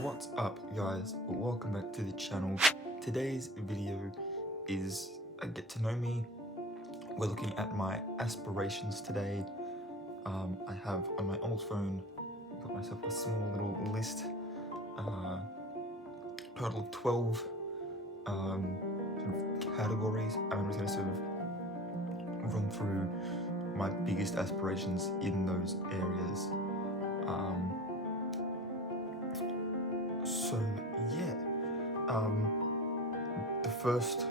What's up, guys? Welcome back to the channel. Today's video is a get to know me. We're looking at my aspirations today. I have on my old phone got myself a small little list, total of 12 sort of categories. I'm just going to sort of run through my biggest aspirations in those areas. So yeah, the first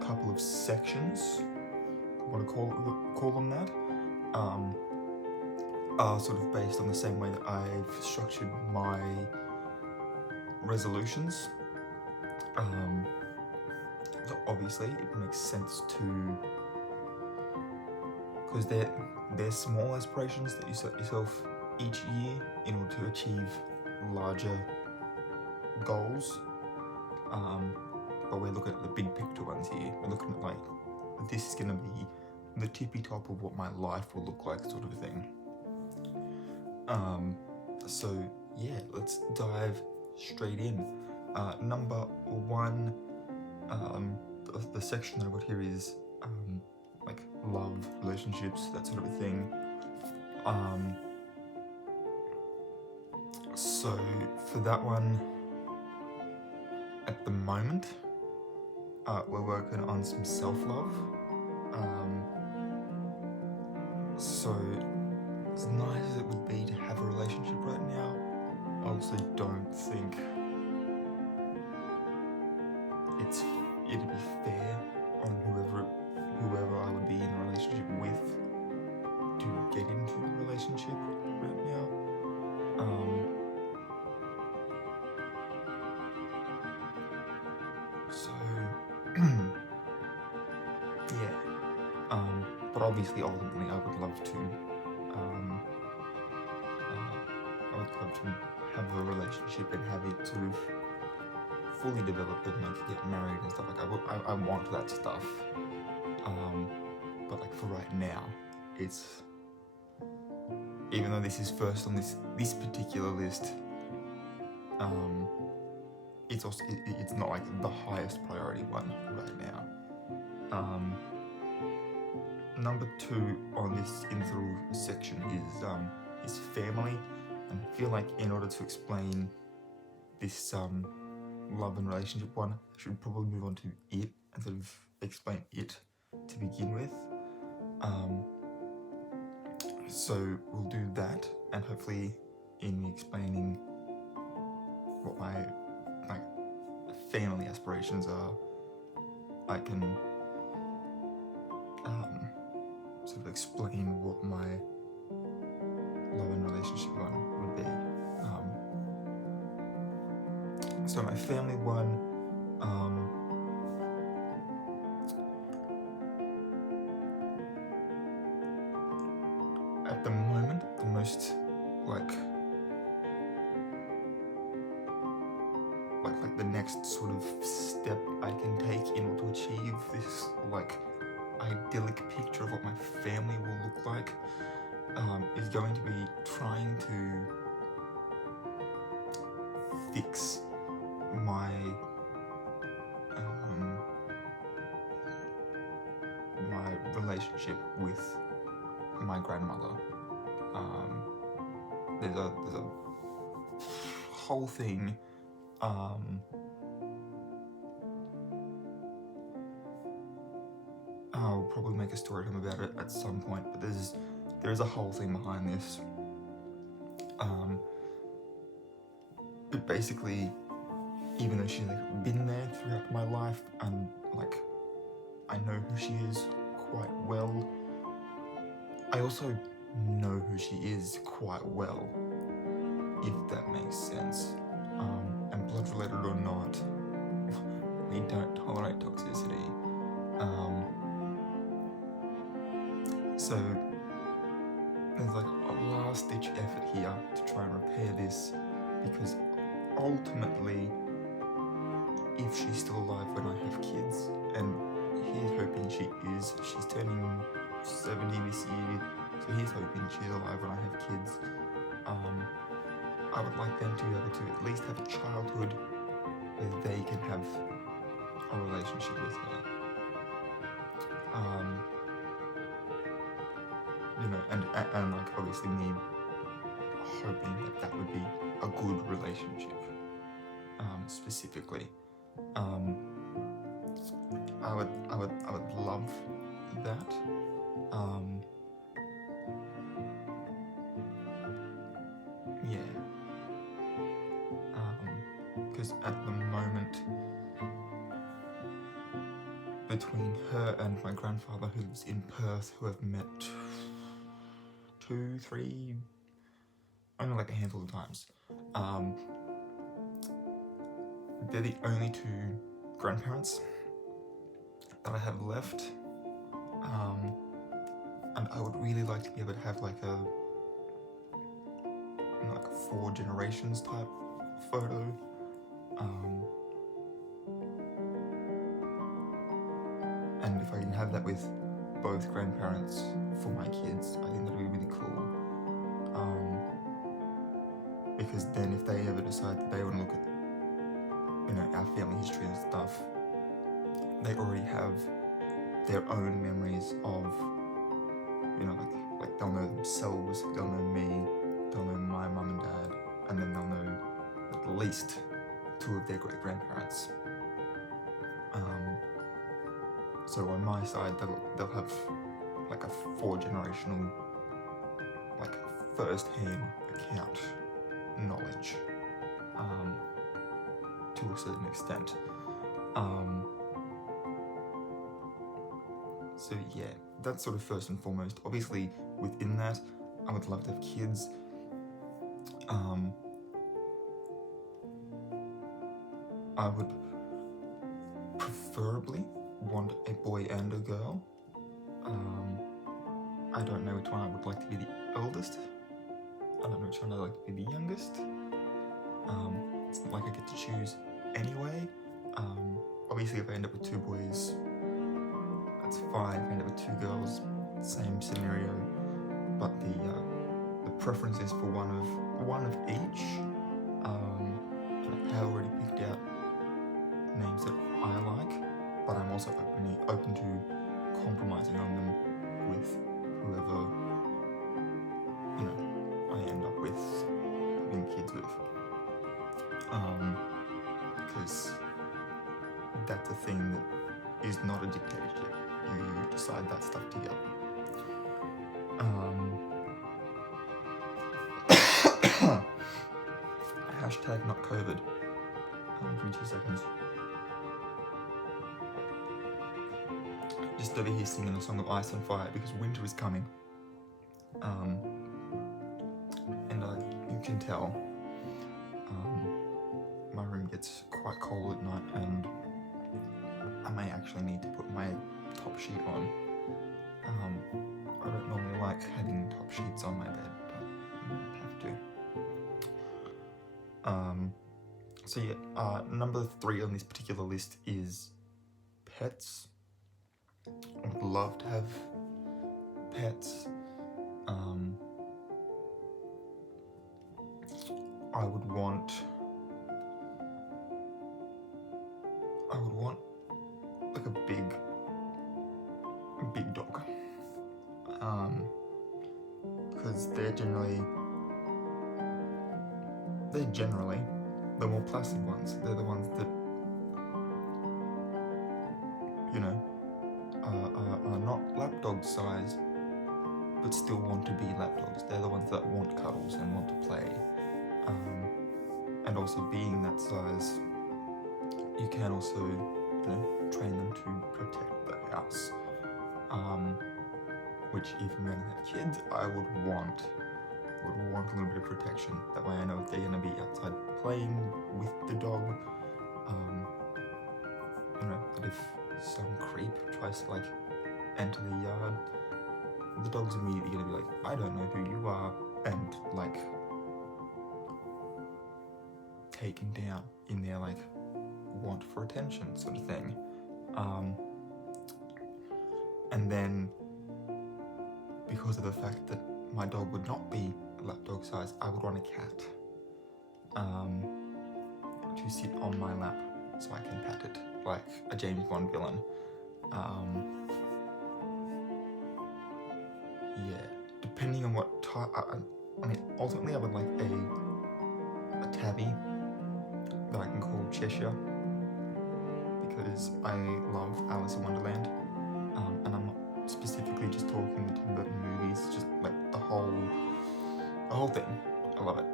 couple of sections, I want to call them that, are sort of based on the same way that I've structured my resolutions. So obviously it makes sense to, because they're small aspirations that you set yourself each year in order to achieve larger goals, but we're looking at the big picture ones here. We're looking at like, this is going to be the tippy top of what my life will look like, sort of thing. So yeah, let's dive straight in. Number one, the section that I've got here is like love, relationships, that sort of a thing. So for that one, at the moment, we're working on some self-love. So as nice as it would be to have a relationship right now, I also don't think it'd be fair on whoever I would be in a relationship with to get into a relationship right now. So yeah, but obviously ultimately I would love to have a relationship and have it sort of fully developed and like get married and stuff like that. I want that stuff, but like for right now, it's, even though this is first on this particular list, it's also it's not like the highest priority one right now. Number two on this little section is family, and I feel like in order to explain this love and relationship one, I should probably move on to it and sort of explain it to begin with. So we'll do that, and hopefully in me explaining what my family aspirations are, I can sort of explain what my love and relationship one would be. So my family one, at the moment, the most like the next sort of step I can take in order to achieve this like idyllic picture of what my family will look like, is going to be trying to fix my relationship with my grandmother. There's a whole thing. I'll probably make a story time about it at some point, but there is a whole thing behind this. But basically, even though she's like been there throughout my life, and like I know who she is quite well, I also know who she is quite well, if that makes sense. And blood related or not, we don't tolerate toxicity. So there's like a last ditch effort here to try and repair this, because ultimately, if she's still alive when I have kids, and here's hoping she is, she's turning 70 this year, so he's hoping she's alive when I have kids. I would like them to be able to at least have a childhood where they can have a relationship with her. You know, and like obviously me hoping that that would be a good relationship, specifically. I would love that. Yeah. Because at the moment, between her and my grandfather, who lives in Perth, who I've met 2, 3, only like a handful of times, they're the only 2 grandparents that I have left, and I would really like to be able to have like a 4 generations type photo. And if I can have that with both grandparents for my kids, I think that would be really cool. Because then if they ever decide that they want to look at, you know, our family history and stuff, they already have their own memories of, you know, like they'll know themselves, they'll know me, they'll know my mum and dad, and then they'll know at least 2 of their great-grandparents. So on my side, they'll have like a 4-generational, like first-hand account knowledge, to a certain extent. So yeah, that's sort of first and foremost. Obviously, within that, I would love to have kids. I would preferably want a boy and a girl. I don't know which one I would like to be the eldest. I don't know which one I'd like to be the youngest. It's not like I get to choose anyway. Obviously, if I end up with 2 boys, that's fine. If I end up with 2 girls, same scenario. But the preference is for one of each. I have already picked out names that I like, but I'm also open to compromising on them with whoever, you know, I end up with having kids with. Because that's a thing that is not a dictatorship. You decide that stuff together. Hashtag not COVID. Give me 2 seconds. Just over here singing a song of Ice and Fire because winter is coming. And you can tell my room gets quite cold at night, and I may actually need to put my top sheet on. I don't normally like having top sheets on my bed, but I might have to. So yeah, number 3 on this particular list is pets. I would love to have pets. I would want like a big dog. Because they're generally the more placid ones. They're the ones that, you know, are not lapdog size, but still want to be lapdogs. They're the ones that want cuddles and want to play. And also being that size, you can also, you know, train them to protect the house. Which if I'm gonna have kids, I would want a little bit of protection. That way I know if they're gonna be outside playing with the dog, you know, that if some creep tries to like enter the yard, the dog's immediately gonna be like, I don't know who you are, and like taken down in their like want for attention sort of thing. And then because of the fact that my dog would not be lapdog size, I would want a cat to sit on my lap so I can pat it like a James Bond villain. Yeah, depending on what type. I mean, ultimately, I would like a tabby that I can call Cheshire, because I love Alice in Wonderland, and I'm not specifically just talking the Tim Burton movies, just like the whole thing. I love it.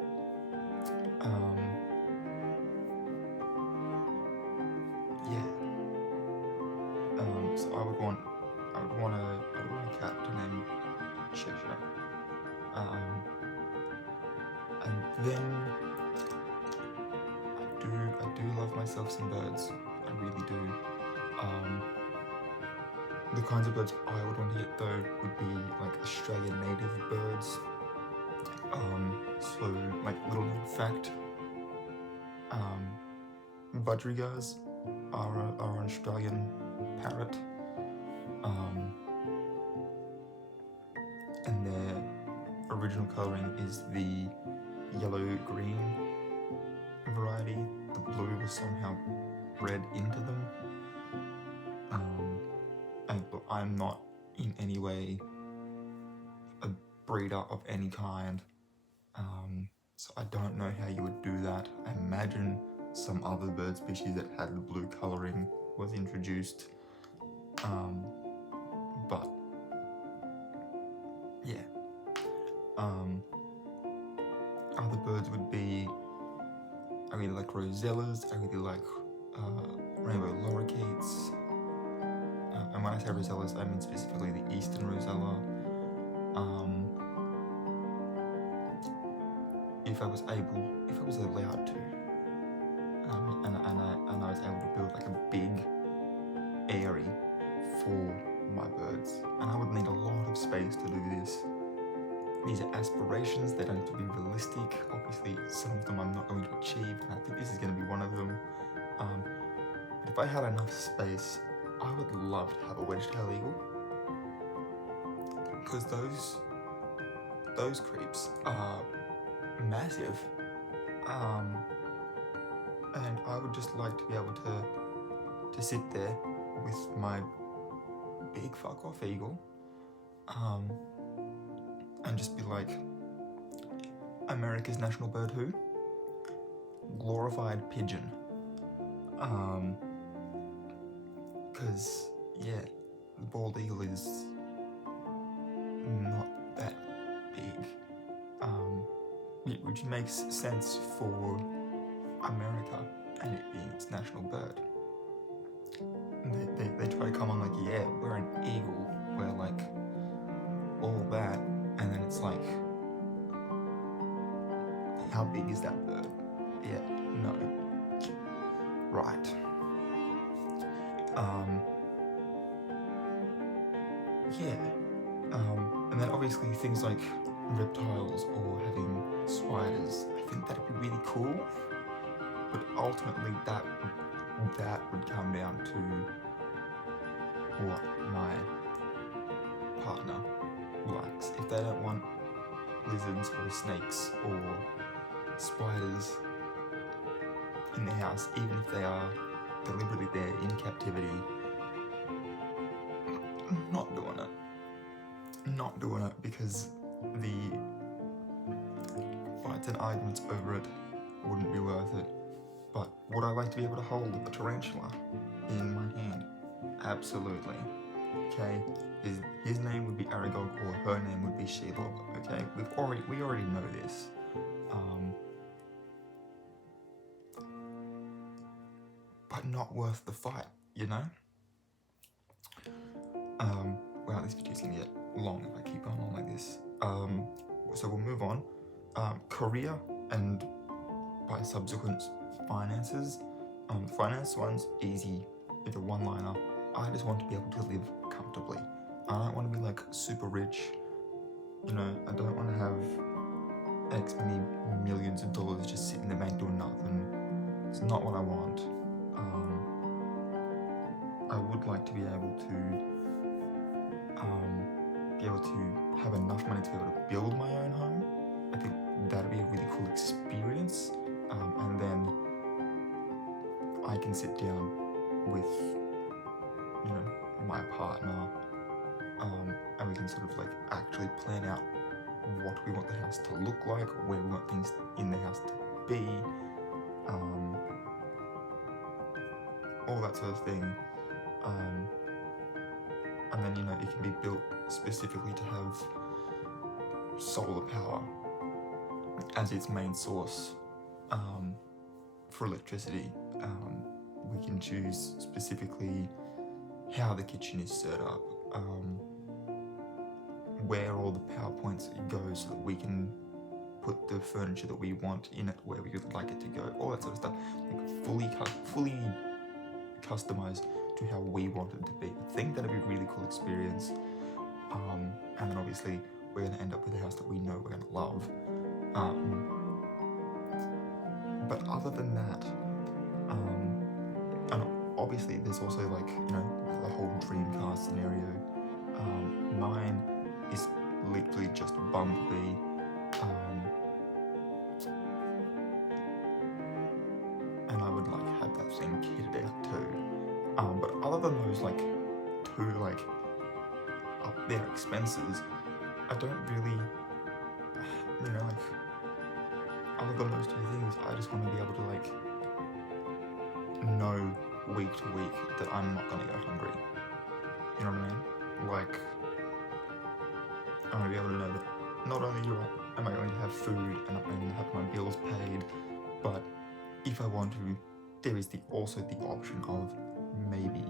Yeah. So I would want a cat to name Cheshire. And then I do love myself some birds. I really do. The kinds of birds I would want to get though would be like Australian native birds. So like little known fact, budgerigars are an Australian parrot. And their original colouring is the yellow-green variety. The blue was somehow bred into them. And look, I'm not in any way a breeder of any kind, so I don't know how you would do that. I imagine some other bird species that had the blue colouring was introduced, but yeah. Other birds would be, I really like rosellas, I really like rainbow lorikeets, and when I say rosellas, I mean specifically the eastern rosella. If I was allowed to, and I was able to build like a big aerie for my birds, and I would need a lot of space to do this. These are aspirations, they don't have to be realistic. Obviously, some of them I'm not going to achieve, and I think this is going to be one of them. But if I had enough space, I would love to have a wedge-tailed eagle, because those creeps are massive, and I would just like to be able to sit there with my big fuck off eagle, and just be like, America's national bird who? Glorified pigeon. Because yeah, the bald eagle is not that big, which makes sense for America and it being its national bird. They try to come on like, yeah, we're an eagle, we're like all that, and then it's like, how big is that bird? Yeah, no. Right. And then obviously things like reptiles or having spiders, I think that'd be really cool, but ultimately that would come down to what my partner likes. If they don't want lizards or snakes or spiders in the house, even if they are deliberately there in captivity, not doing it because the fights and arguments over it wouldn't be worth it. But would I like to be able to hold a tarantula in my hand? Absolutely. Okay, his name would be Aragog, or her name would be Shelob. Okay, we already know this. But not worth the fight, you know? Wow, this video's gonna get long if I keep going on like this. So we'll move on. Career and by subsequent finances. Finance one's easy. It's a one-liner. I just want to be able to live comfortably. I don't want to be like super rich. You know, I don't want to have X many millions of dollars just sitting in the bank doing nothing. It's not what I want. I would like to be able to be able to have enough money to be able to build my own home. I think that'd be a really cool experience. And then I can sit down with, you know, my partner, and we can sort of like actually plan out what we want the house to look like, where we want things in the house to be, all that sort of thing. And then, you know, it can be built specifically to have solar power as its main source for electricity. We can choose specifically how the kitchen is set up, where all the power points go, so that we can put the furniture that we want in it where we would like it to go, all that sort of stuff, like fully customized to how we want it to be. I think that'd be a really cool experience. And then obviously we're going to end up with a house that we know we're going to love. But other than that, and obviously there's also like, you know, the whole dream car scenario. Mine is literally just Bumblebee. And I would like have that thing kitted out too. But other than those like two like up there expenses, I don't really, you know, like other than those two things, I just want to be able to like know week to week that I'm not going to go hungry. You know what I mean? Like, I want to be able to know that not only am I going to have food and I'm going to have my bills paid, but if I want to, there is also the option of maybe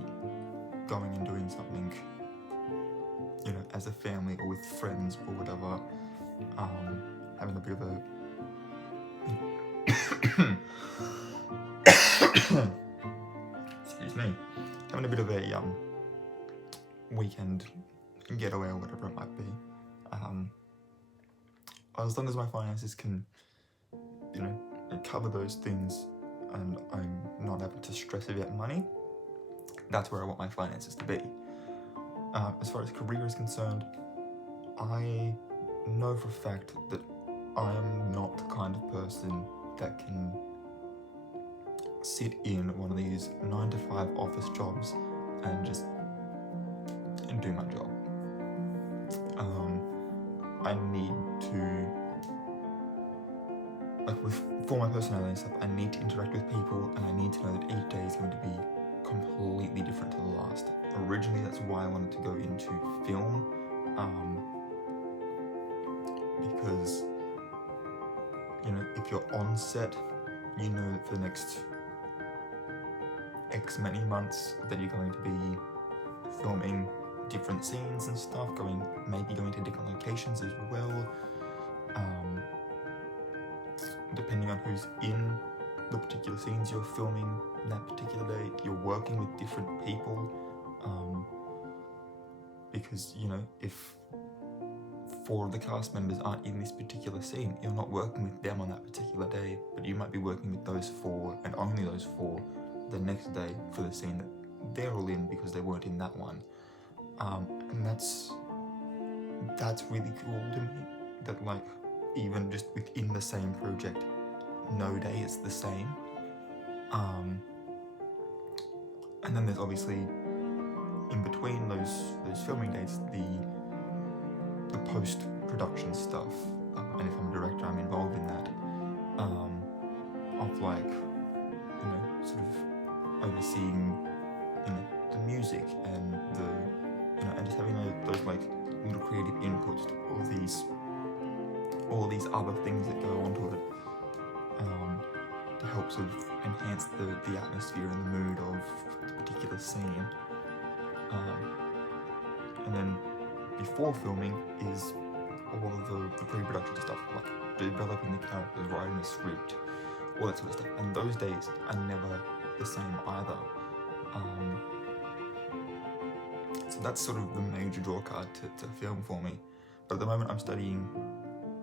going and doing something, you know, as a family or with friends or whatever, having a bit of a excuse me, having a bit of a weekend getaway or whatever it might be. As long as my finances can, you know, cover those things and I'm not having to stress about money, that's where I want my finances to be. As far as career is concerned, I know for a fact that I am not the kind of person that can sit in one of these 9-to-5 office jobs and just do my job. I need to, like for my personality and stuff, I need to interact with people and I need to know that each day is going to be completely different to the last. Originally, that's why I wanted to go into film, because, you know, if you're on set, you know that for the next X many months that you're going to be filming different scenes and stuff, maybe going to different locations as well, depending on who's in the particular scenes you're filming that particular day. You're working with different people, because, you know, if 4 of the cast members aren't in this particular scene, you're not working with them on that particular day, but you might be working with those 4 and only those 4 the next day for the scene that they're all in because they weren't in that one. And that's really cool to me, that like even just within the same project, no day is the same. And then there's obviously in between those filming days the post-production stuff, and if I'm a director, I'm involved in that, of like, you know, sort of overseeing, you know, the music and the, you know, and just having those like little creative inputs to all these other things that go onto it, to help sort of enhance the atmosphere and the mood of the particular scene. And then before filming is all of the pre-production stuff, like developing the characters, writing the script, all that sort of stuff. And those days are never the same either. So that's sort of the major draw card to film for me. But at the moment I'm studying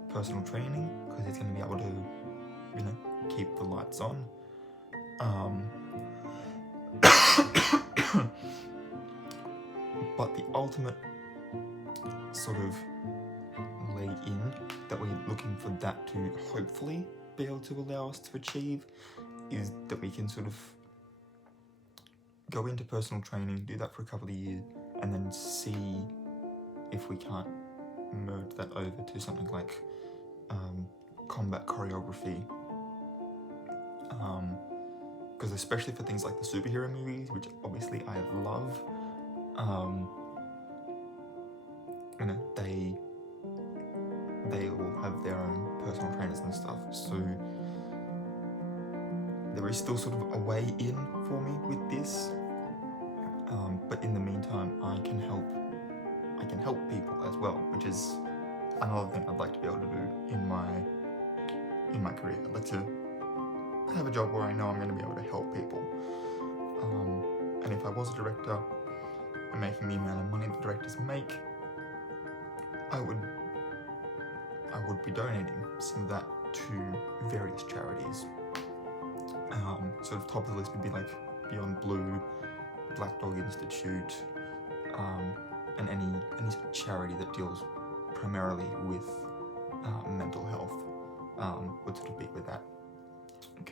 personal training because it's going to be able to, you know, keep the lights on. But the ultimate sort of lay in, that we're looking for that to hopefully be able to allow us to achieve, is that we can sort of go into personal training, do that for a couple of years, and then see if we can't merge that over to something like combat choreography. Because especially for things like the superhero movies, which obviously I love, you know, they all have their own personal trainers and stuff, so there is still sort of a way in for me with this, but in the meantime I can help people as well, which is another thing I'd like to be able to do in my career. I'd like to have a job where I know I'm going to be able to help people, and if I was a director and making the amount of money that directors make, I would be donating some of that to various charities. Sort of top of the list would be like Beyond Blue, Black Dog Institute, and any sort of charity that deals primarily with mental health would sort of be where that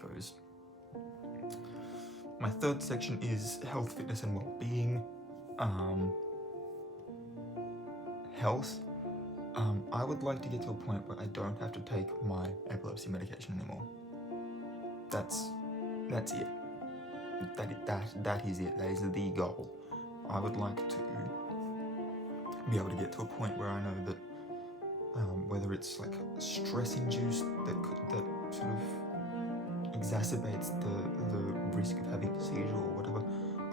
goes. My third section is health, fitness, and well-being. Health. I would like to get to a point where I don't have to take my epilepsy medication anymore. That's it. That is it. That is the goal. I would like to be able to get to a point where I know that whether it's like stress-induced that sort of exacerbates the risk of having a seizure or whatever,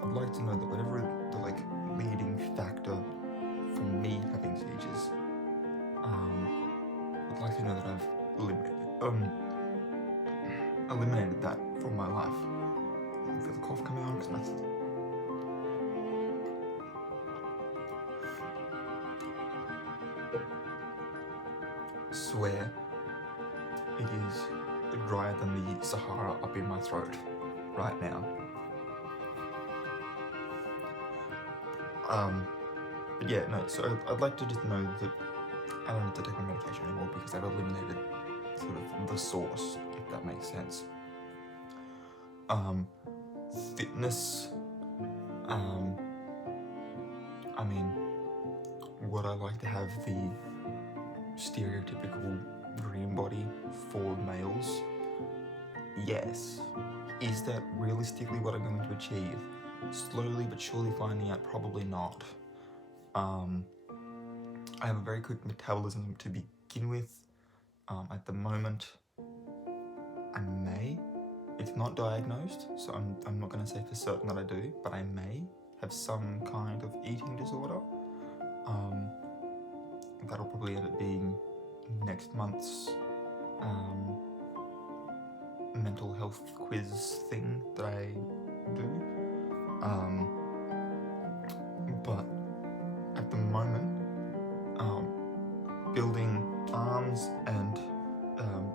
I'd like to know that whatever the like leading factor for me having seizures, I'd like to know that I've eliminated that from my life. I feel the cough coming on because my swear it is drier than the Sahara up in my throat right now. But yeah, no, so I'd like to just know that I don't need to take my medication anymore because I've eliminated sort of the source, if that makes sense. Fitness, I mean, would I like to have the stereotypical dream body for males? Yes. Is that realistically what I'm going to achieve? Slowly but surely finding out probably not. I have a very quick metabolism to begin with. At the moment, I may. It's not diagnosed, so I'm not going to say for certain that I do, but I may have some kind of eating disorder. That'll probably end up being next month's mental health quiz thing that I do. But at the moment, building arms and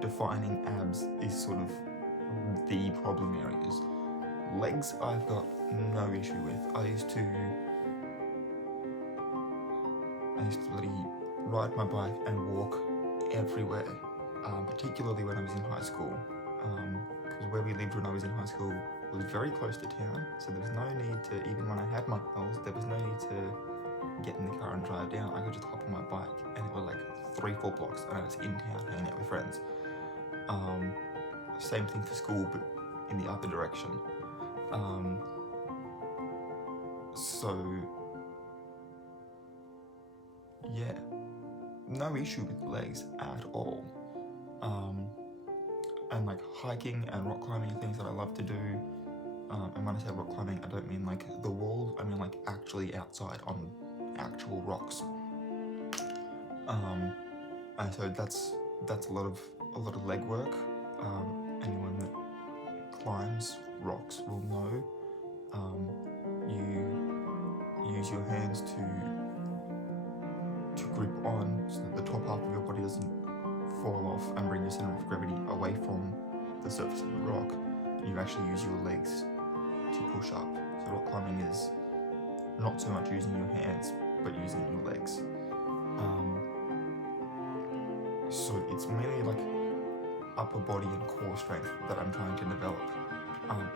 defining abs is sort of the problem areas. Legs I've got no issue with. I used to bloody ride my bike and walk everywhere, particularly when I was in high school, because where we lived when I was in high school was very close to town, so there was no need to, even when I had my goals, there was no need to get in the car and drive down. I could just hop on my bike and it was like 3-4 blocks and I was in town hanging out with friends. Same thing for school, but in the other direction. So yeah, no issue with legs at all. And like hiking and rock climbing are things that I love to do. And when I say rock climbing, I don't mean like the walls, I mean like actually outside on actual rocks. And so that's a lot of leg work. Anyone that climbs rocks will know. You use your hands to grip on so that the top half of your body doesn't fall off and bring your center of gravity away from the surface of the rock. You actually use your legs to push up. So rock climbing is not so much using your hands, but using your legs. So it's mainly like upper body and core strength that I'm trying to develop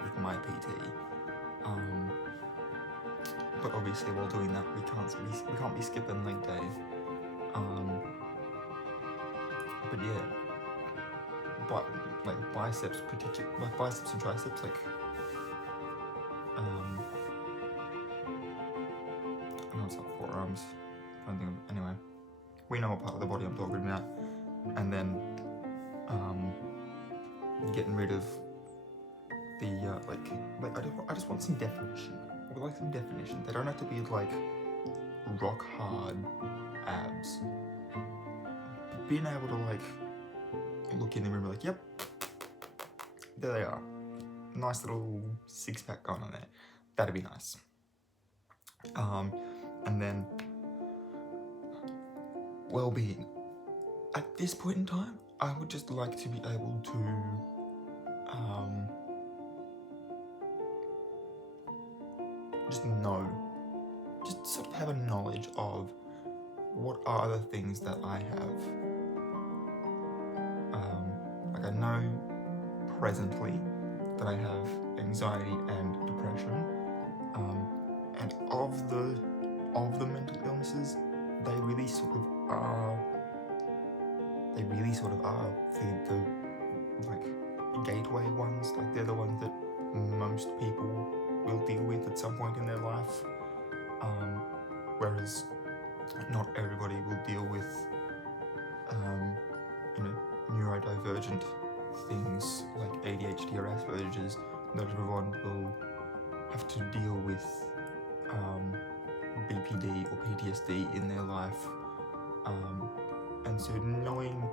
with my PT. But obviously, while doing that, we can't be skipping leg day. But yeah, but like biceps, like biceps and triceps, like I know it's like forearms. I don't think anyway. We know what part of the body I'm talking about, and then getting rid of the I just want some definition. I would like some definition. They don't have to be like rock hard abs. Being able to like look in the room and be like, yep, there they are. Nice little six-pack going on there. That'd be nice. And then well-being. At this point in time, I would just like to be able to just sort of have a knowledge of what are the things that I have. Like I know presently that I have anxiety and depression, and of the mental illnesses, they really sort of are the like gateway ones. Like they're the ones that most people will deal with at some point in their life, whereas not everybody will deal with neurodivergent things like ADHD or Asperger's. Not everyone will have to deal with BPD or PTSD in their life, and so knowing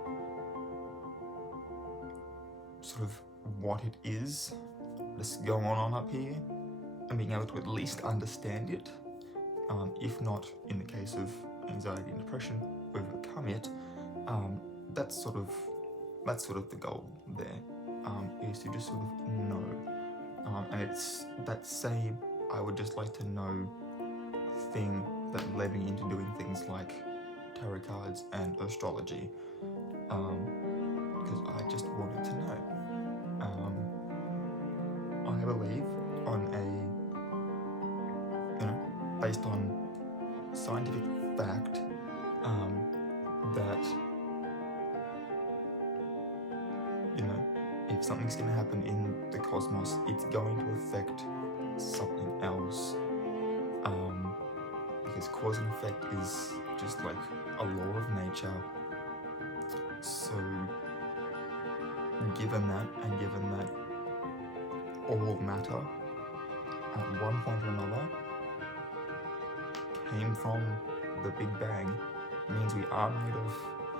sort of what it is that's going on up here and being able to at least understand it, if not in the case of anxiety and depression, overcome it, that's sort of the goal there, is to just sort of know, and it's that same I would just like to know thing that led me into doing things like tarot cards and astrology, because I just wanted to know. I believe based on scientific fact, that if something's going to happen in the cosmos, it's going to affect something else, because cause and effect is just like a law of nature. So given that all matter at one point or another came from the Big Bang, means we are made of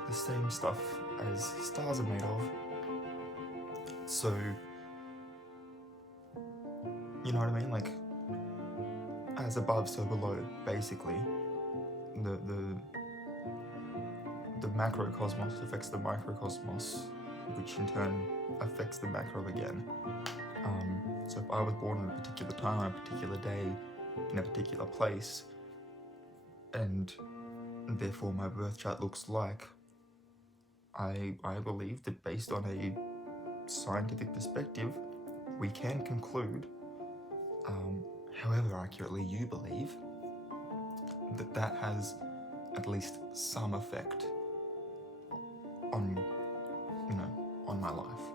the same stuff as stars are made of. So, you know what I mean? Like, as above, so below, basically. The macrocosmos affects the microcosmos, which in turn affects the macro again. So if I was born at a particular time, on a particular day, in a particular place, and therefore my birth chart looks like, I believe that based on a scientific perspective, we can conclude, however accurately you believe, that has at least some effect on my life.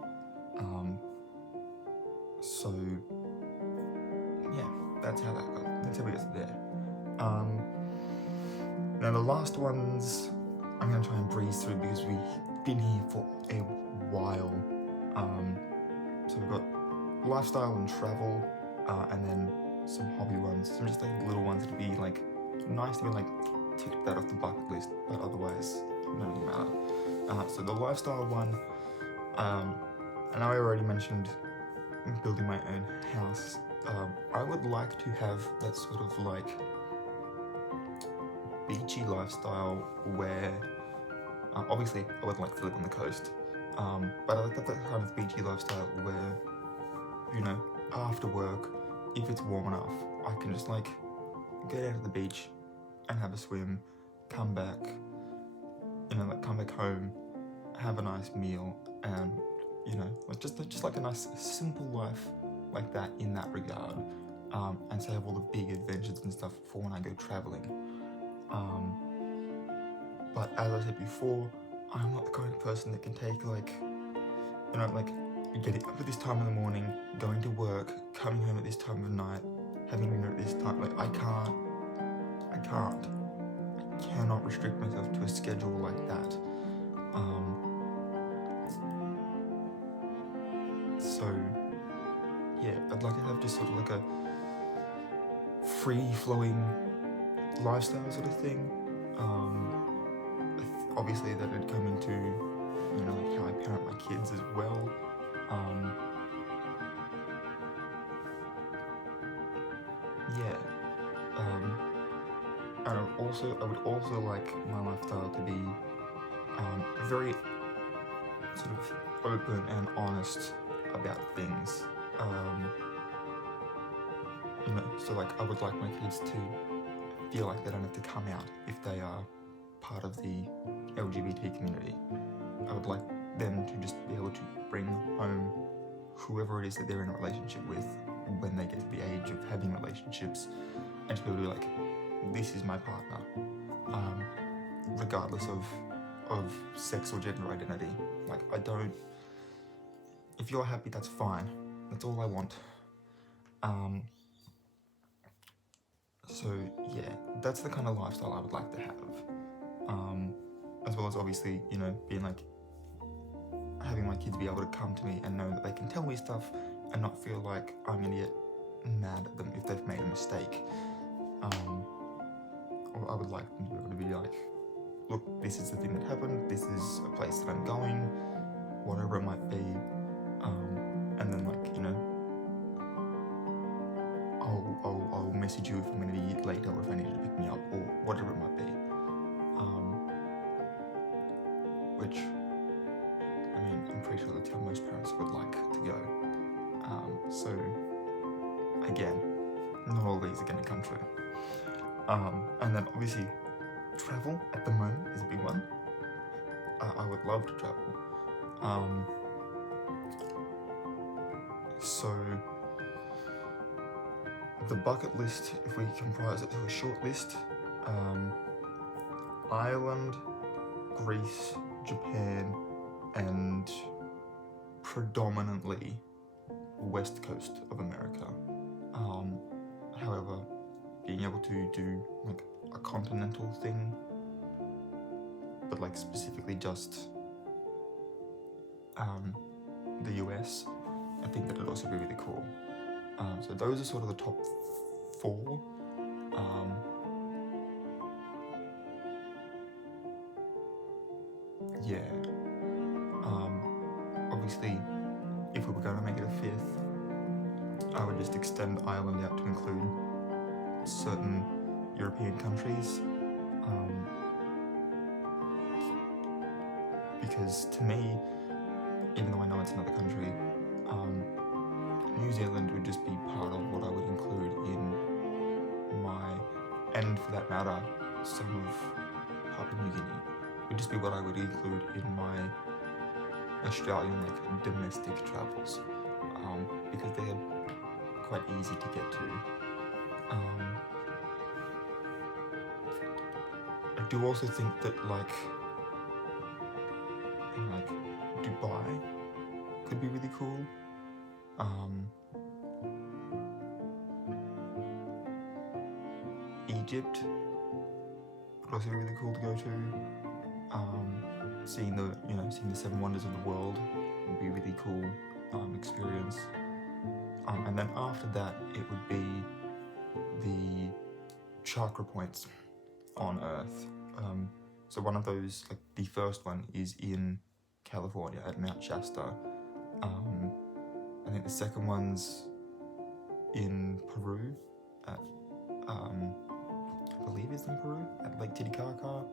So yeah, that's how we get there. Now the last ones I'm going to try and breeze through because we've been here for a while. So we've got lifestyle and travel, and then some hobby ones, some just like little ones that'd be like nice to be like ticked that off the bucket list, but otherwise it doesn't matter. So the lifestyle one, I know I already mentioned building my own house. I would like to have that sort of like beachy lifestyle where, obviously I would like to live on the coast, but I like that kind of beachy lifestyle where, after work, if it's warm enough, I can just like get out to the beach and have a swim, come back, come back home, have a nice meal, and like just like a nice simple life like that in that regard, and so have all the big adventures and stuff for when I go traveling. But as I said before, I'm not the kind of person that can take like getting up at this time in the morning, going to work, coming home at this time of night, having dinner at this time. Like I cannot restrict myself to a schedule like that. So yeah, I'd like to have just sort of like a free-flowing lifestyle sort of thing. Obviously that would come into like how I parent my kids as well. And I would also like my lifestyle to be very sort of open and honest about things. So like I would like my kids to feel like they don't have to come out if they are part of the LGBT community. I would like them to just be able to bring home whoever it is that they're in a relationship with when they get to the age of having relationships, and to be able to be like, this is my partner, regardless of sex or gender identity. Like if you're happy, that's fine. That's all I want. So yeah, that's the kind of lifestyle I would like to have. As well as obviously, being like, having my kids be able to come to me and know that they can tell me stuff and not feel like I'm gonna get mad at them if they've made a mistake. Or I would like them to be able to be like, look, this is the thing that happened, this is a place that I'm going, whatever it might be. And then like, I'll message you if I'm gonna be late or if I need you to pick me up or whatever it might be. Which, I'm pretty sure that's how most parents would like to go. So, again, not all these are going to come true. And then obviously, travel at the moment is a big one. I would love to travel. So, the bucket list, if we comprise it to a short list, Ireland, Greece, Japan, and predominantly west coast of America. However, being able to do like a continental thing, but like specifically just the US, I think that would also be really cool. So those are sort of the top 4. Obviously, if we were going to make it a 5th, I would just extend Ireland out to include certain European countries. Because to me, even though I know it's another country, New Zealand would just be part of what I would include in my, and for that matter, some of Papua New Guinea, would just be what I would include in my Australian domestic travels, because they're quite easy to get to. I do also think that Dubai could be really cool. Egypt would also be really cool to go to. Seeing the 7 wonders of the world would be a really cool experience. And then after that, it would be the chakra points on Earth. So one of those, the first one is in California at Mount Shasta. I think the second one's in Peru at, I believe it's in Peru, at Lake Titicaca.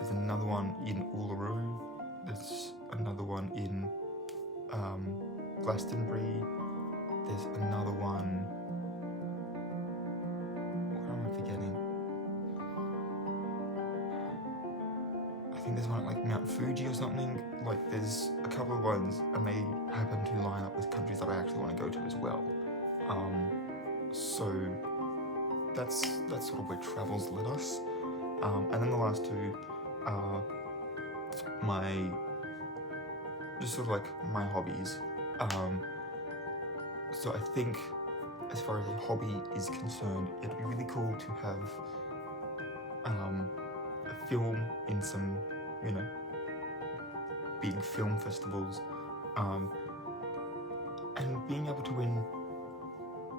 There's another one in Uluru. There's another one in Glastonbury. There's another one. What am I forgetting? think there's one at like Mount Fuji or something. Like there's a couple of ones, and they happen to line up with countries that I actually want to go to as well. So that's sort of where travels led us. And then the last two are just sort of like my hobbies. So I think as far as a hobby is concerned, it'd be really cool to have a film in some, you know, big film festivals, and being able to win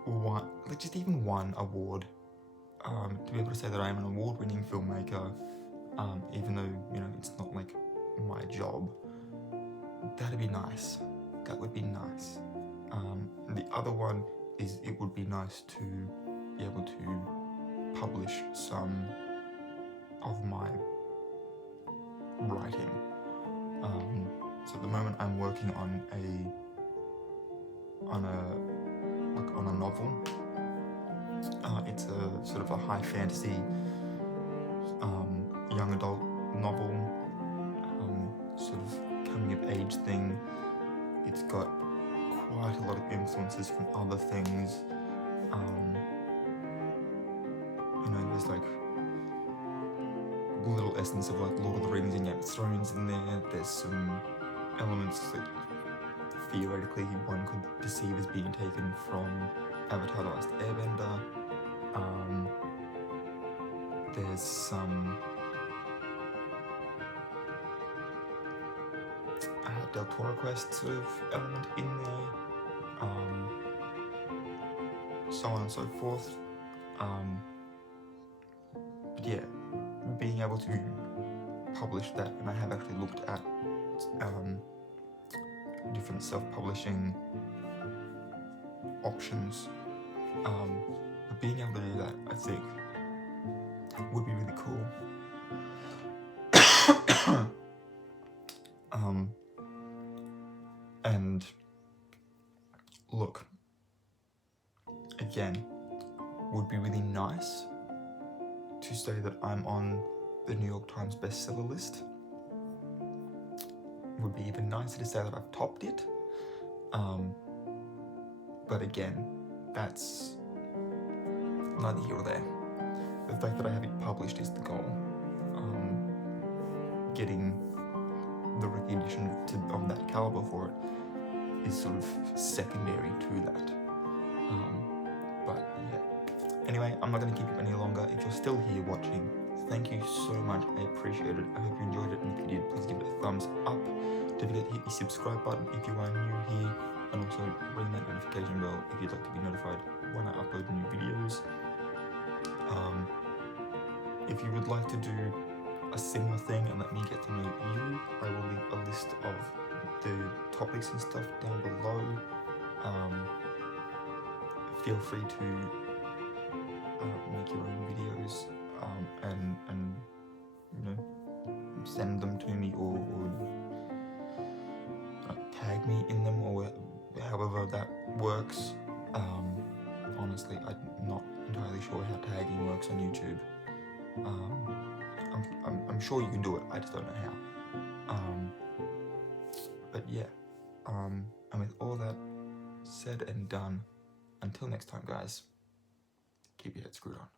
one, like just even one award, to be able to say that I am an award-winning filmmaker, even though, you know, it's not like my job. That'd be nice. That would be nice. The other one is it would be nice to be able to publish some of my writing. So at the moment I'm working on a novel. It's a sort of a high fantasy young adult novel, sort of coming of age thing. It's got quite a lot of influences from other things. You know, there's like little essence of like Lord of the Rings and Game of Thrones in there. There's some elements that theoretically one could perceive as being taken from Avatar: The Last Airbender. There's some Del Toro Quest sort of element in there, so on and so forth. But yeah, being able to publish that, and I have actually looked at different self-publishing options, but being able to do that, I think, would be really cool. And look, again, would be really nice to say that I'm on the New York Times bestseller list. Would be even nicer to say that I've topped it. But again, that's neither here or there. The fact that I have it published is the goal. Getting the recognition of that caliber for it is sort of secondary to that. But yeah. Anyway, I'm not going to keep you any longer. If you're still here watching, thank you so much. I appreciate it. I hope you enjoyed it, and if you did, please give it a thumbs up. Don't forget to hit the subscribe button if you are new here, and also ring that notification bell if you'd like to be notified when I upload new videos. If you would like to do a similar thing and let me get to know you, I will leave a list of the topics and stuff down below. Feel free to make your own videos, and you know, send them to me, or tag me in them, or however that works. Honestly, I'm not entirely sure how tagging works on YouTube. I'm sure you can do it, I just don't know how. But yeah, and with all that said and done, until next time, guys, keep your head screwed on.